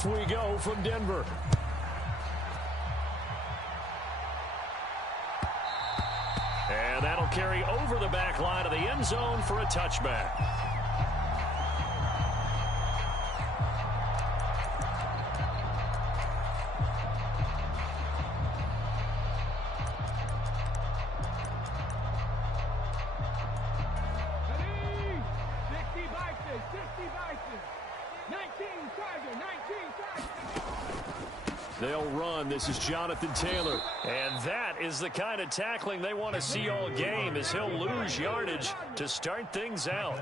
Off we go from Denver. And that'll carry over the back line of the end zone for a touchback. They'll run. This is Jonathan Taylor. And that is the kind of tackling they want to see all game, as he'll lose yardage to start things out.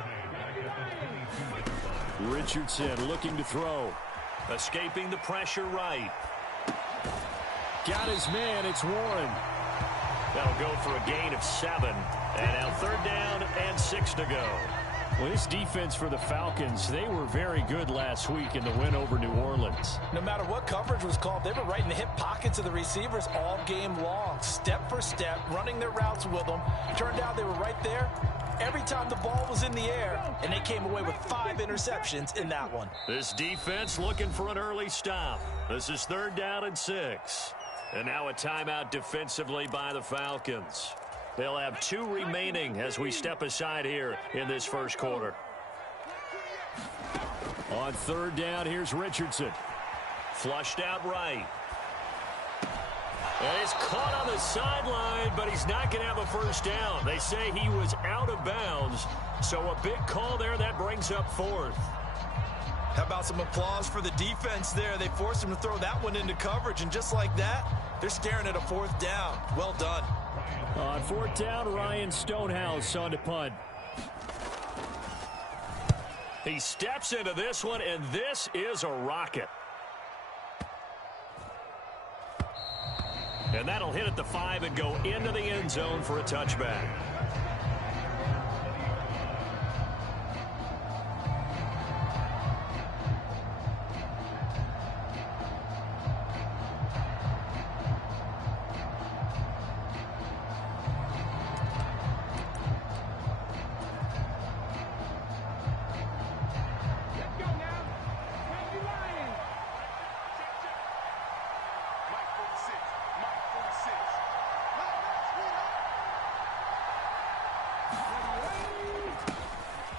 Richardson looking to throw. Escaping the pressure right. Got his man. It's Warren. That'll go for a gain of 7. And now 3rd down and 6 to go. Well, this defense for the Falcons, they were very good last week in the win over New Orleans. No matter what coverage was called, they were right in the hip pockets of the receivers all game long. Step for step, running their routes with them. Turned out they were right there every time the ball was in the air, and they came away with 5 interceptions in that one. This defense looking for an early stop. This is 3rd down and 6. And now a timeout defensively by the Falcons. They'll have 2 remaining as we step aside here in this first quarter. On 3rd down, here's Richardson. Flushed out right. And it's caught on the sideline, but he's not going to have a first down. They say he was out of bounds, so a big call there. That brings up 4th. How about some applause for the defense there? They forced him to throw that one into coverage, and just like that, they're staring at a 4th down. Well done. On 4th down, Ryan Stonehouse on to punt. He steps into this one, and this is a rocket. And that'll hit at the 5 and go into the end zone for a touchback.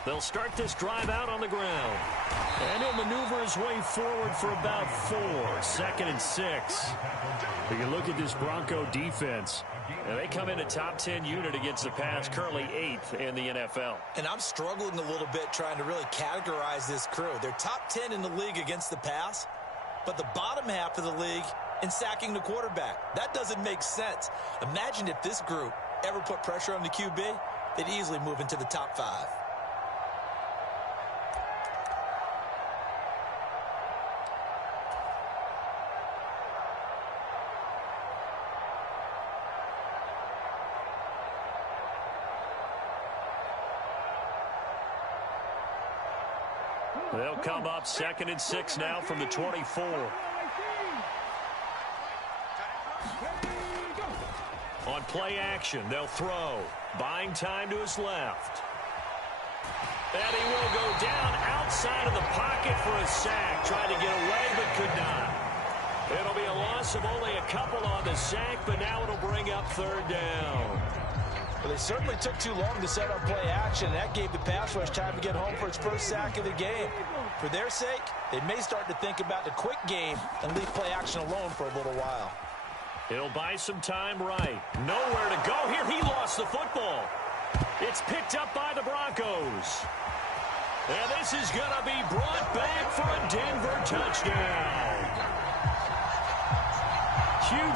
They'll start this drive out on the ground. And he'll maneuver his way forward for about 4. 2nd and 6. You can look at this Bronco defense. And they come in a top 10 unit against the pass, currently 8th in the NFL. And I'm struggling a little bit trying to really categorize this crew. They're top 10 in the league against the pass, but the bottom half of the league in sacking the quarterback. That doesn't make sense. Imagine if this group ever put pressure on the QB, they'd easily move into the top 5. They'll come up 2nd and 6 now from the 24. On play action, they'll throw. Buying time to his left. And he will go down outside of the pocket for a sack. Tried to get away but could not. It'll be a loss of only a couple on the sack, but now it'll bring up 3rd down. Well, they certainly took too long to set up play action. That gave the pass rush time to get home for its first sack of the game. For their sake, they may start to think about the quick game and leave play action alone for a little while. He'll buy some time right. Nowhere to go here. He lost the football. It's picked up by the Broncos. And this is going to be brought back for a Denver touchdown.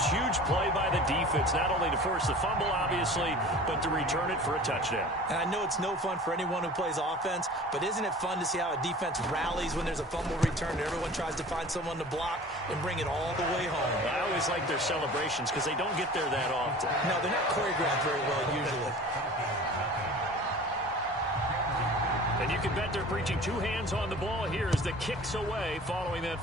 Huge play by the defense, not only to force the fumble, obviously, but to return it for a touchdown. And I know it's no fun for anyone who plays offense, but isn't it fun to see how a defense rallies when there's a fumble return and everyone tries to find someone to block and bring it all the way home? I always like their celebrations because they don't get there that often. No, they're not choreographed very well usually. And you can bet they're preaching 2 hands on the ball here as the kicks away following that.